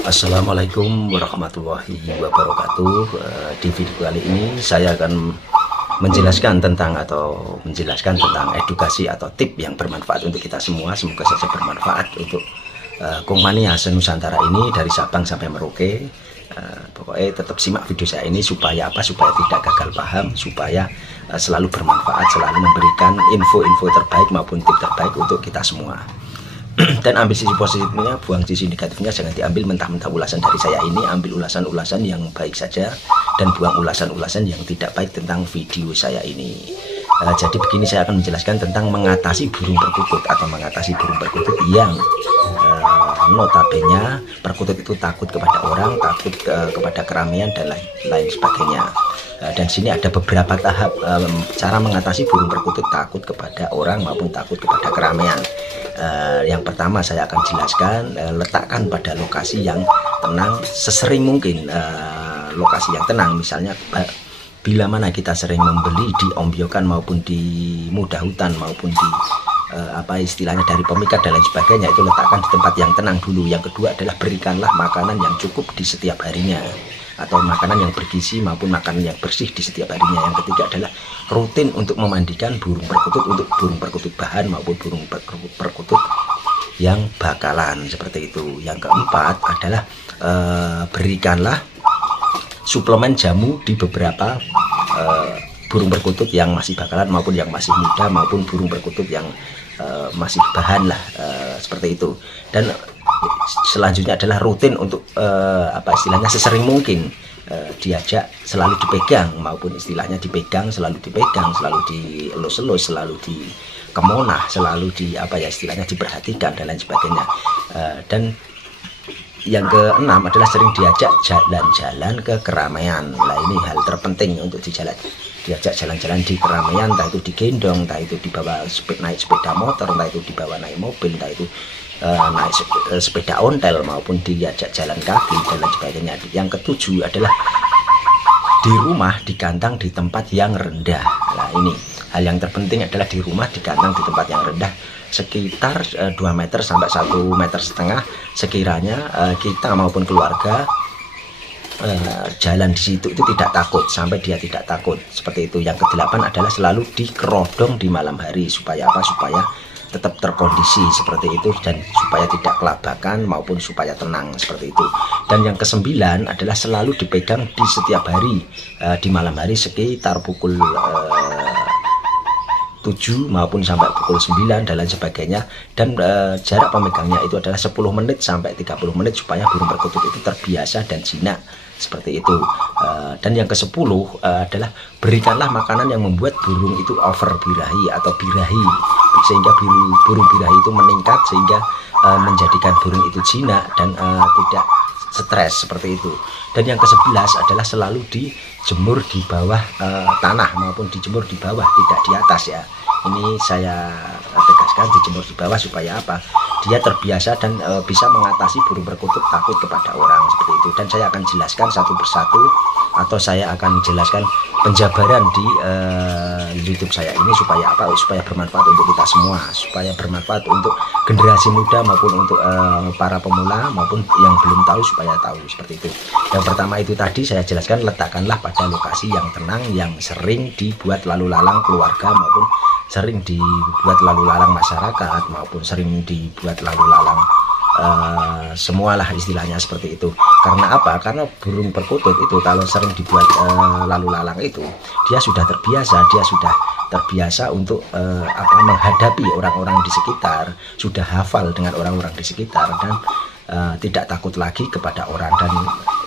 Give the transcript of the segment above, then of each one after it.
Assalamualaikum warahmatullahi wabarakatuh. Di video kali ini saya akan menjelaskan tentang edukasi atau tip yang bermanfaat untuk kita semua. Semoga saja bermanfaat untuk Kongmania se-Nusantara ini dari Sabang sampai Merauke. Pokoknya tetap simak video saya ini supaya supaya tidak gagal paham, supaya selalu bermanfaat, selalu memberikan info-info terbaik maupun tip terbaik untuk kita semua. Dan ambil sisi positifnya, buang sisi negatifnya. Jangan diambil mentah-mentah ulasan dari saya ini. Ambil ulasan-ulasan yang baik saja dan buang ulasan-ulasan yang tidak baik tentang video saya ini. Jadi begini, saya akan menjelaskan tentang mengatasi burung perkutut atau mengatasi burung perkutut yang notabene perkutut itu takut kepada orang, takut kepada keramaian dan lain sebagainya. Dan sini ada beberapa tahap cara mengatasi burung perkutut takut kepada orang maupun takut kepada keramaian. Yang pertama saya akan jelaskan, letakkan pada lokasi yang tenang sesering mungkin. Lokasi yang tenang, misalnya bila mana kita sering membeli di ombyokan maupun di mudah hutan maupun di istilahnya dari pemikat dan lain sebagainya, itu letakkan di tempat yang tenang dulu. Yang kedua adalah berikanlah makanan yang cukup di setiap harinya, atau makanan yang bergizi maupun makanan yang bersih di setiap harinya. Yang ketiga adalah rutin untuk memandikan burung perkutut, untuk burung perkutut bahan maupun burung perkutut yang bakalan, seperti itu. Yang keempat adalah berikanlah suplemen jamu di beberapa burung perkutut yang masih bakalan maupun yang masih muda maupun burung perkutut yang masih bahan lah, seperti itu. Dan selanjutnya adalah rutin untuk istilahnya sesering mungkin diajak, selalu dipegang maupun istilahnya dipegang, selalu dipegang, selalu dielus-elus, selalu dikemonah, selalu istilahnya diperhatikan dan lain sebagainya. Dan yang keenam adalah sering diajak jalan-jalan ke keramaian. Nah, ini hal terpenting untuk diajak jalan-jalan di keramaian, entah itu digendong, entah itu dibawa naik sepeda motor, entah itu dibawa naik mobil, entah itu naik sepeda ontel maupun diajak jalan kaki dan lain sebagainya. Yang ketujuh adalah di rumah dikandang di tempat yang rendah. Nah, ini hal yang terpenting adalah di rumah dikandang di tempat yang rendah, sekitar 2 meter sampai 1,5 meter sekiranya kita maupun keluarga jalan di situ itu tidak takut, sampai dia tidak takut, seperti itu. Yang kedelapan adalah selalu dikerodong di malam hari, supaya supaya tetap terkondisi seperti itu, dan supaya tidak kelabakan maupun supaya tenang, seperti itu. Dan yang kesembilan adalah selalu dipegang di setiap hari, di malam hari sekitar pukul 7 maupun sampai pukul 9 dan lain sebagainya. Dan jarak pemegangnya itu adalah 10 menit sampai 30 menit supaya burung perkutut itu terbiasa dan jinak, seperti itu. Dan yang ke-10 adalah berikanlah makanan yang membuat burung itu over birahi atau birahi, sehingga burung birahi itu meningkat, sehingga menjadikan burung itu jinak dan tidak stres, seperti itu. Dan yang ke-11 adalah selalu dijemur di bawah tanah maupun dijemur di bawah, tidak di atas ya. Ini saya tegaskan, dijemur di bawah supaya dia terbiasa dan bisa mengatasi burung perkutut takut kepada orang, seperti itu. Dan saya akan jelaskan satu persatu, atau saya akan jelaskan penjabaran di YouTube saya ini supaya supaya bermanfaat untuk kita semua, supaya bermanfaat untuk generasi muda maupun untuk para pemula maupun yang belum tahu supaya tahu, seperti itu. Yang pertama itu tadi saya jelaskan, letakkanlah pada lokasi yang tenang, yang sering dibuat lalu lalang keluarga maupun sering dibuat lalu lalang masyarakat maupun sering dibuat lalu lalang semualah istilahnya, seperti itu. Karena karena burung perkutut itu kalau sering dibuat lalu lalang itu, dia sudah terbiasa untuk menghadapi orang-orang di sekitar, sudah hafal dengan orang-orang di sekitar, dan tidak takut lagi kepada orang, dan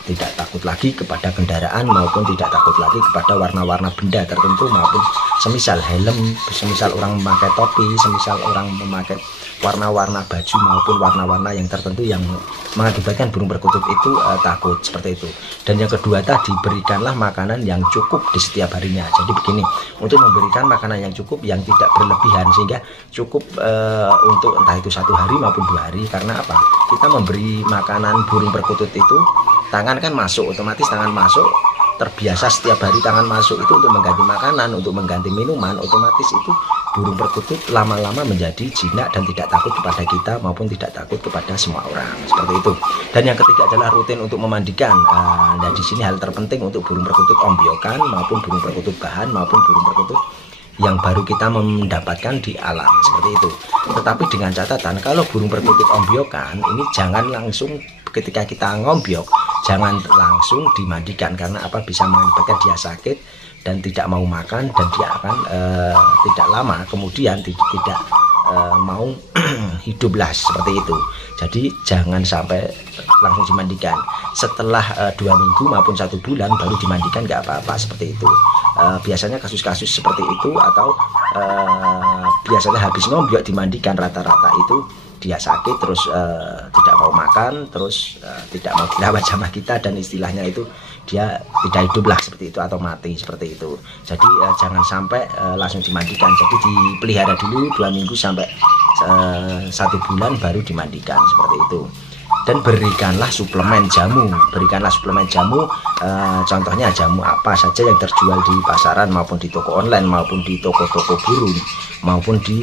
tidak takut lagi kepada kendaraan, maupun tidak takut lagi kepada warna-warna benda tertentu, maupun semisal helm, semisal orang memakai topi, semisal orang memakai warna-warna baju maupun warna-warna yang tertentu yang mengakibatkan burung perkutut itu takut, seperti itu. Dan yang kedua tadi, berikanlah makanan yang cukup di setiap harinya. Jadi begini, untuk memberikan makanan yang cukup yang tidak berlebihan, sehingga cukup untuk entah itu 1 hari maupun 2 hari. Karena kita memberi makanan burung perkutut itu, tangan kan masuk, otomatis tangan masuk, terbiasa setiap hari tangan masuk itu untuk mengganti makanan, untuk mengganti minuman, otomatis itu burung perkutut lama-lama menjadi jinak dan tidak takut kepada kita maupun tidak takut kepada semua orang, seperti itu. Dan yang ketiga adalah rutin untuk memandikan. Nah, di sini hal terpenting untuk burung perkutut ombyokan maupun burung perkutut bahan maupun burung perkutut yang baru kita mendapatkan di alam, seperti itu. Tetapi dengan catatan, kalau burung perkutut ombyokan ini jangan langsung ketika kita ngombyok, jangan langsung dimandikan, karena apa, bisa mengakibatkan dia sakit dan tidak mau makan, dan dia akan tidak lama kemudian tidak mau hidup lah, seperti itu. Jadi jangan sampai langsung dimandikan. Setelah 2 minggu maupun 1 bulan baru dimandikan, nggak apa-apa, seperti itu. Biasanya kasus-kasus seperti itu, atau biasanya habis ngombyok dimandikan, rata-rata itu dia sakit, terus tidak mau makan, terus tidak mau dirawat sama kita, dan istilahnya itu dia tidak hidup lah, seperti itu, atau mati, seperti itu. Jadi jangan sampai langsung dimandikan. Jadi dipelihara dulu 2 minggu sampai 1 bulan baru dimandikan, seperti itu. Dan berikanlah suplemen jamu, contohnya jamu apa saja yang terjual di pasaran maupun di toko online maupun di toko-toko burung maupun di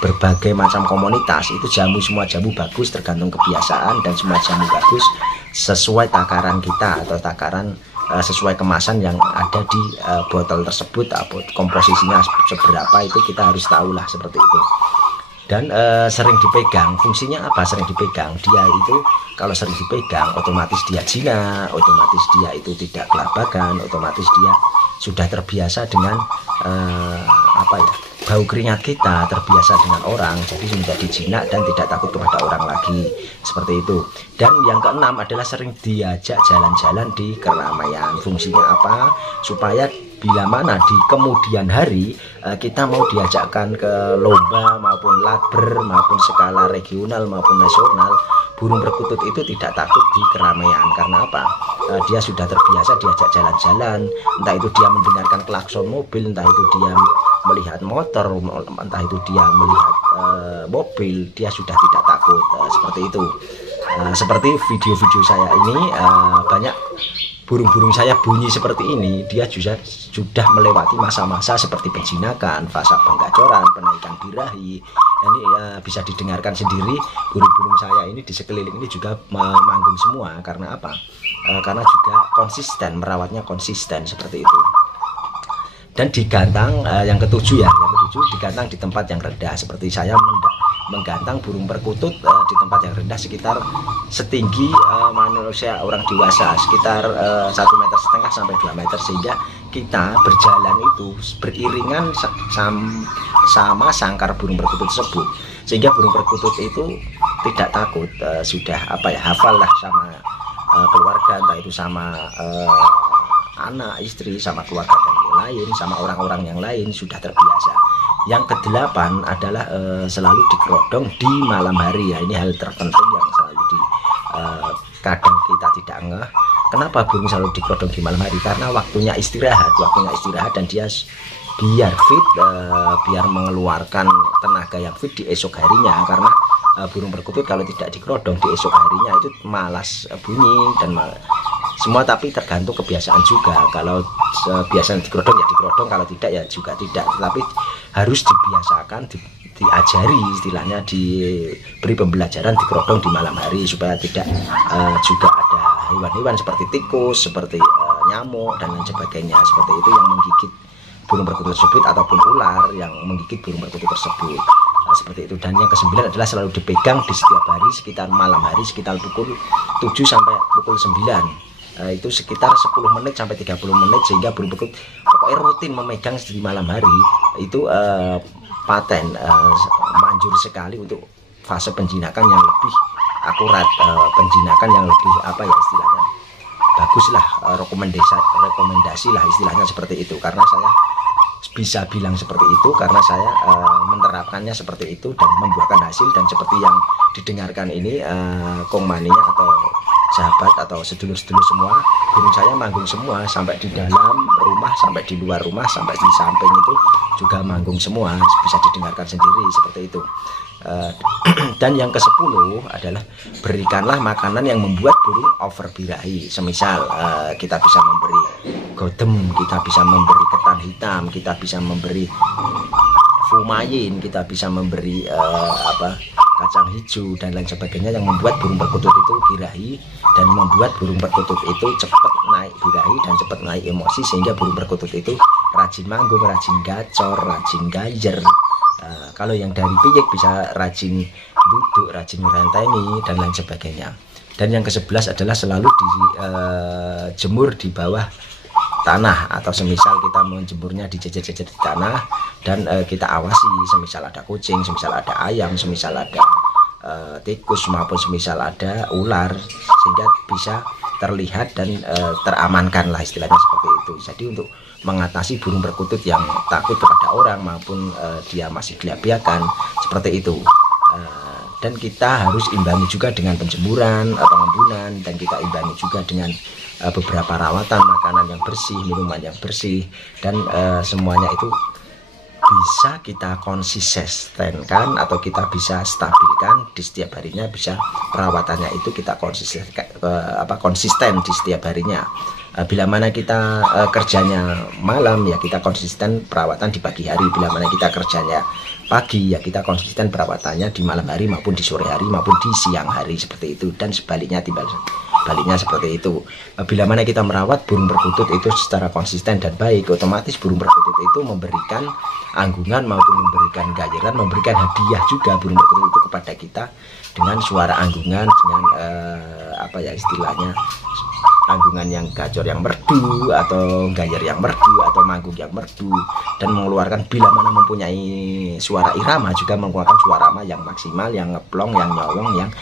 berbagai macam komunitas. Itu jamu, semua jamu bagus tergantung kebiasaan, dan semua jamu bagus sesuai takaran kita atau takaran sesuai kemasan yang ada di botol tersebut. Komposisinya seberapa itu kita harus tahu lah, seperti itu. Dan sering dipegang, fungsinya apa? Sering dipegang, dia itu kalau sering dipegang otomatis dia jinak, otomatis dia itu tidak kelabakan, otomatis dia sudah terbiasa dengan bau keringat kita, terbiasa dengan orang, jadi menjadi jinak dan tidak takut kepada orang lagi, seperti itu. Dan yang keenam adalah sering diajak jalan-jalan di keramaian. Fungsinya apa? Supaya bila mana di kemudian hari kita mau diajakkan ke lomba maupun latber maupun skala regional maupun nasional, burung perkutut itu tidak takut di keramaian. Karena apa? Dia sudah terbiasa diajak jalan-jalan, entah itu dia mendengarkan klakson mobil, entah itu dia melihat motor, entah itu dia melihat mobil, dia sudah tidak takut, seperti itu. Seperti video-video saya ini, banyak burung-burung saya bunyi seperti ini, dia juga sudah melewati masa-masa seperti penjinakan, fase penggacoran, penaikan birahi. Ini bisa didengarkan sendiri, burung-burung saya ini di sekeliling ini juga manggung semua. Karena apa? Karena juga konsisten, merawatnya konsisten, seperti itu. Dan digantang, yang ketujuh digantang di tempat yang rendah. Seperti saya menggantang burung perkutut di tempat yang rendah sekitar setinggi manusia orang dewasa, sekitar 1,5 meter sampai 2 meter, sehingga kita berjalan itu beriringan sama sangkar burung perkutut tersebut, sehingga burung perkutut itu tidak takut, sudah hafal lah sama keluarga, entah itu sama anak, istri, sama keluarga dan yang lain, sama orang-orang yang lain, sudah terbiasa. Yang kedelapan adalah selalu dikerodong di malam hari. Ya, ini hal terpenting yang selalu kadang kita tidak ngeh. Kenapa burung selalu dikerodong di malam hari? Karena waktunya istirahat dan dia biar fit, biar mengeluarkan tenaga yang fit di esok harinya. Karena burung perkutut kalau tidak dikerodong di esok harinya itu malas bunyi dan semua, tapi tergantung kebiasaan juga. Kalau biasanya dikerodong ya dikerodong, kalau tidak ya juga tidak. Tetapi harus dibiasakan, diajari, istilahnya diberi pembelajaran dikerodong di malam hari, supaya tidak juga ada hewan-hewan seperti tikus, seperti nyamuk dan lain sebagainya, seperti itu yang menggigit burung perkutut tersebut, ataupun ular yang menggigit burung perkutut tersebut. Seperti itu. Dan yang ke-9 adalah selalu dipegang di setiap hari sekitar malam hari, sekitar pukul 7 sampai pukul 9. Itu sekitar 10 menit sampai 30 menit, sehingga burung perkutut pokoknya rutin memegang di malam hari. Itu paten, manjur sekali untuk fase penjinakan yang lebih akurat, penjinakan yang lebih istilahnya baguslah, rekomendasi lah istilahnya, seperti itu. Karena saya bisa bilang seperti itu karena saya menerapkannya seperti itu dan membuahkan hasil. Dan seperti yang didengarkan ini, Kongmania atau sahabat atau sedulur-sedulur semua, burung saya manggung semua, sampai di dalam rumah, sampai di luar rumah, sampai di samping itu juga manggung semua, bisa didengarkan sendiri, seperti itu. Dan yang ke-10 adalah berikanlah makanan yang membuat burung over birahi. Semisal kita bisa memberi godem, kita bisa memberi ketan hitam, kita bisa memberi fumayin, kita bisa memberi kacang hijau dan lain sebagainya, yang membuat burung perkutut itu birahi dan membuat burung perkutut itu cepat naik birahi dan cepat naik emosi, sehingga burung perkutut itu rajin manggung, rajin gacor, rajin gajer. Kalau yang dari piyik bisa rajin duduk, rajin ngerenteni dan lain sebagainya. Dan yang ke-11 adalah selalu dijemur di bawah tanah, atau semisal kita menjemurnya di jejer-jejer di tanah, dan kita awasi semisal ada kucing, semisal ada ayam, semisal ada tikus, maupun semisal ada ular, sehingga bisa terlihat dan teramankan lah, istilahnya seperti itu. Jadi untuk mengatasi burung perkutut yang takut kepada orang maupun dia masih gelabiakan seperti itu, dan kita harus imbangi juga dengan penjemuran, pengembunan, dan kita imbangi juga dengan beberapa rawatan, makanan yang bersih, minuman yang bersih, dan semuanya itu bisa kita konsistenkan atau kita bisa stabilkan di setiap harinya. Bisa perawatannya itu kita konsisten di setiap harinya. Bila mana kita kerjanya malam, ya kita konsisten perawatan di pagi hari. Bila mana kita kerjanya pagi, ya kita konsisten perawatannya di malam hari maupun di sore hari maupun di siang hari, seperti itu. Dan sebaliknya seperti itu. Bila mana kita merawat burung perkutut itu secara konsisten dan baik, otomatis burung perkutut itu memberikan anggungan maupun memberikan gayeran, memberikan hadiah juga burung perkutut itu kepada kita dengan suara anggungan, dengan istilahnya anggungan yang gacor yang merdu, atau gayer yang merdu, atau manggung yang merdu, dan mengeluarkan, bila mana mempunyai suara irama, juga mengeluarkan suara yang maksimal, yang ngeplong, yang nyolong, yang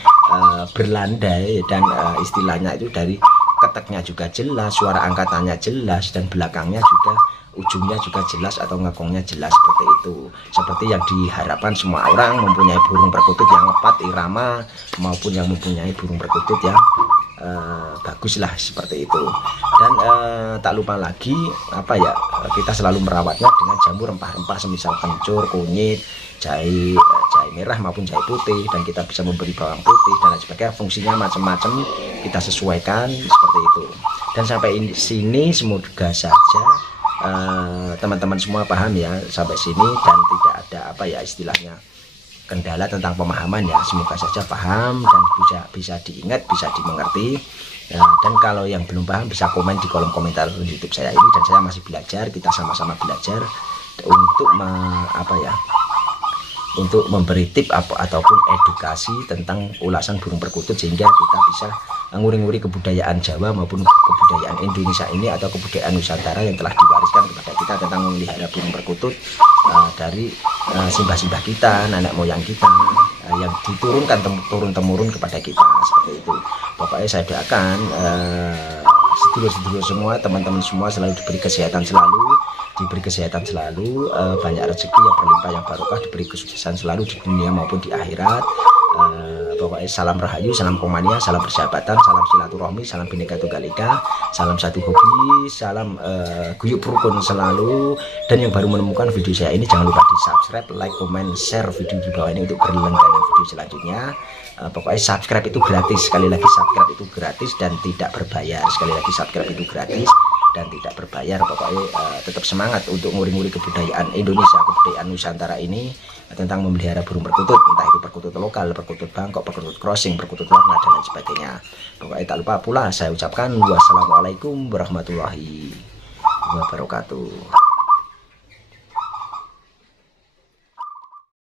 berlandai, dan istilahnya itu dari keteknya juga jelas, suara angkatannya jelas, dan belakangnya juga ujungnya juga jelas atau ngekongnya jelas, seperti itu. Seperti yang diharapkan semua orang mempunyai burung perkutut yang ngepat irama, maupun yang mempunyai burung perkutut yang baguslah, seperti itu. Dan tak lupa lagi kita selalu merawatnya dengan jamu rempah-rempah, semisal kencur, kunyit, jahe merah maupun jahe putih, dan kita bisa memberi bawang putih dan lain sebagainya. Fungsinya macam-macam, kita sesuaikan seperti itu. Dan sampai sini semoga saja teman-teman semua paham ya sampai sini, dan tidak ada istilahnya kendala tentang pemahaman ya. Semoga saja paham dan bisa diingat, bisa dimengerti. Dan kalau yang belum paham bisa komen di kolom komentar YouTube saya ini. Dan saya masih belajar, kita sama-sama belajar untuk untuk memberi tip ataupun edukasi tentang ulasan burung perkutut, sehingga kita bisa nguri-nguri kebudayaan Jawa maupun kebudayaan Indonesia ini, atau kebudayaan Nusantara yang telah diwariskan kepada kita tentang memelihara burung perkutut dari simbah-simbah kita, nenek moyang kita, yang diturunkan turun-temurun kepada kita, seperti itu. Pokoknya saya doakan sedulur-sedulur semua, teman-teman semua selalu diberi kesehatan selalu, banyak rezeki yang berlimpah, yang barokah, diberi kesuksesan selalu di dunia maupun di akhirat. Pokoknya salam rahayu, salam komania, salam persahabatan, salam silaturahmi, salam Bhinneka Tunggal Ika, salam satu hobi, salam guyub rukun selalu. Dan yang baru menemukan video saya ini, jangan lupa di subscribe, like, comment, share video di bawah ini untuk berlangganan video selanjutnya. Pokoknya subscribe itu gratis, sekali lagi subscribe itu gratis dan tidak berbayar, sekali lagi subscribe itu gratis dan tidak berbayar. Pokoknya tetap semangat untuk nguri-nguri kebudayaan Indonesia, kebudayaan Nusantara ini tentang memelihara burung perkutut, entah itu perkutut lokal, perkutut Bangkok, perkutut crossing, perkutut warna, dan lain sebagainya. Pokoknya tak lupa pula saya ucapkan wassalamualaikum warahmatullahi wabarakatuh.